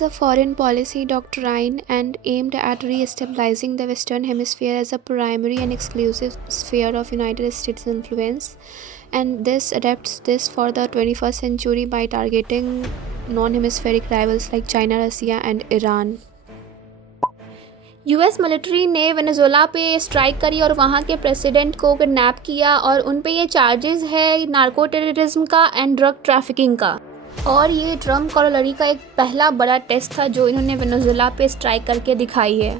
The foreign policy doctrine and aimed at re-stabilizing the Western Hemisphere as a primary and exclusive sphere of United States influence, and this adapts this for the 21st century by targeting non-hemispheric rivals like China, Russia, and Iran. US military ने Venezuela पे strike करी और वहाँ के president को kidnap किया और उन पे ये चार्जेस है नार्को टेररिज्म का एंड ड्रग ट्रैफिकिंग का। और ये ट्रम्प कॉलोलरी का एक पहला बड़ा टेस्ट था जो इन्होंने वेनेजुएला पे स्ट्राइक करके दिखाई है।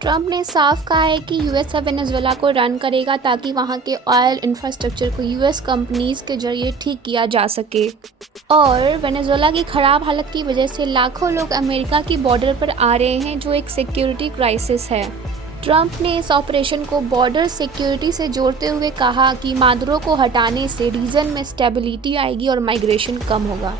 ट्रम्प ने साफ कहा है कि यूएस अब वेनेजुएला को रन करेगा ताकि वहाँ के ऑयल इंफ्रास्ट्रक्चर को यूएस कंपनीज़ के जरिए ठीक किया जा सके। और वेनेजुएला की ख़राब हालत की वजह से लाखों लोग अमेरिका की बॉर्डर पर आ रहे हैं जो एक सिक्योरिटी क्राइसिस है। ट्रम्प ने इस ऑपरेशन को बॉर्डर सिक्योरिटी से जोड़ते हुए कहा कि मादुरो को हटाने से रीजन में स्टेबिलिटी आएगी और माइग्रेशन कम होगा।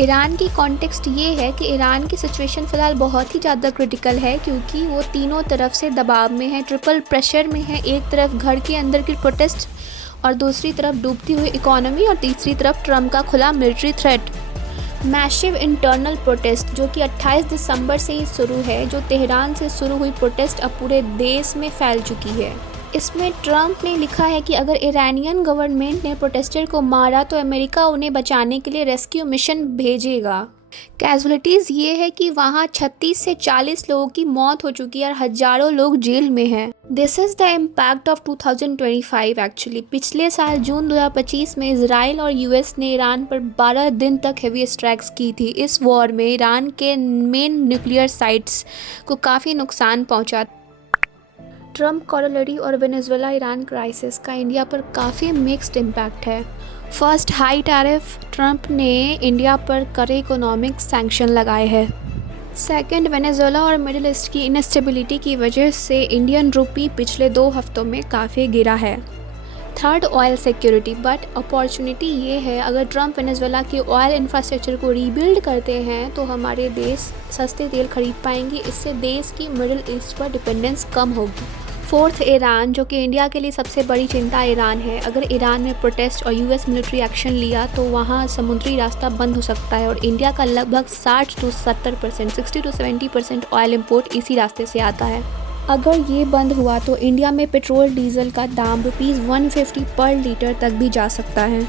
ईरान की कॉन्टेक्स्ट ये है कि ईरान की सिचुएशन फ़िलहाल बहुत ही ज़्यादा क्रिटिकल है क्योंकि वो तीनों तरफ से दबाव में है, ट्रिपल प्रेशर में है। एक तरफ घर के अंदर की प्रोटेस्ट और दूसरी तरफ डूबती हुई इकोनॉमी और तीसरी तरफ ट्रम्प का खुला military threat. Massive internal protest जो कि 28 दिसंबर से ही शुरू है, जो तेहरान से शुरू हुई प्रोटेस्ट अब पूरे देश में फैल चुकी है। इसमें ट्रम्प ने लिखा है कि अगर ईरानियन गवर्नमेंट ने प्रोटेस्टर को मारा तो अमेरिका उन्हें बचाने के लिए रेस्क्यू मिशन भेजेगा। कैजुअलिटीज़ ये है कि वहाँ 36 से 40 लोगों की मौत हो चुकी है और हज़ारों लोग जेल में हैं। This is the impact of 2025 actually. पिछले साल जून 2025 में इसराइल और यूएस ने ईरान पर 12 दिन तक हेवी स्ट्राइक्स की थी। इस वॉर में ईरान के मेन न्यूक्लियर साइट्स को काफ़ी नुकसान पहुँचा। ट्रम्प कॉलोलरी और वेनेजुएला ईरान क्राइसिस का इंडिया पर काफ़ी मिक्स्ड इम्पैक्ट है। फर्स्ट, हाई टैरिफ, ट्रम्प ने इंडिया पर कड़े इकोनॉमिक सैंक्शन लगाए हैं। सेकंड, वेनेजुएला और मिडिल ईस्ट की इनस्टेबिलिटी की वजह से इंडियन रुपी पिछले 2 हफ्तों में काफ़ी गिरा है। Third, oil security, but opportunity ये है अगर ट्रम्प वेनेजुएला के ऑयल इंफ्रास्ट्रक्चर को रीबिल्ड करते हैं तो हमारे देश सस्ते तेल खरीद पाएंगे। इससे देश की मिडिल ईस्ट पर डिपेंडेंस कम होगी। फोर्थ, ईरान, जो कि इंडिया के लिए सबसे बड़ी चिंता ईरान है। अगर ईरान में प्रोटेस्ट और यूएस मिलिट्री एक्शन लिया तो वहाँ समुद्री रास्ता बंद हो सकता है और इंडिया का लगभग 60 से 70%, 60 से 70% ऑयल इंपोर्ट इसी रास्ते से आता है। अगर ये बंद हुआ तो इंडिया में पेट्रोल डीजल का दाम ₹150 पर लीटर तक भी जा सकता है।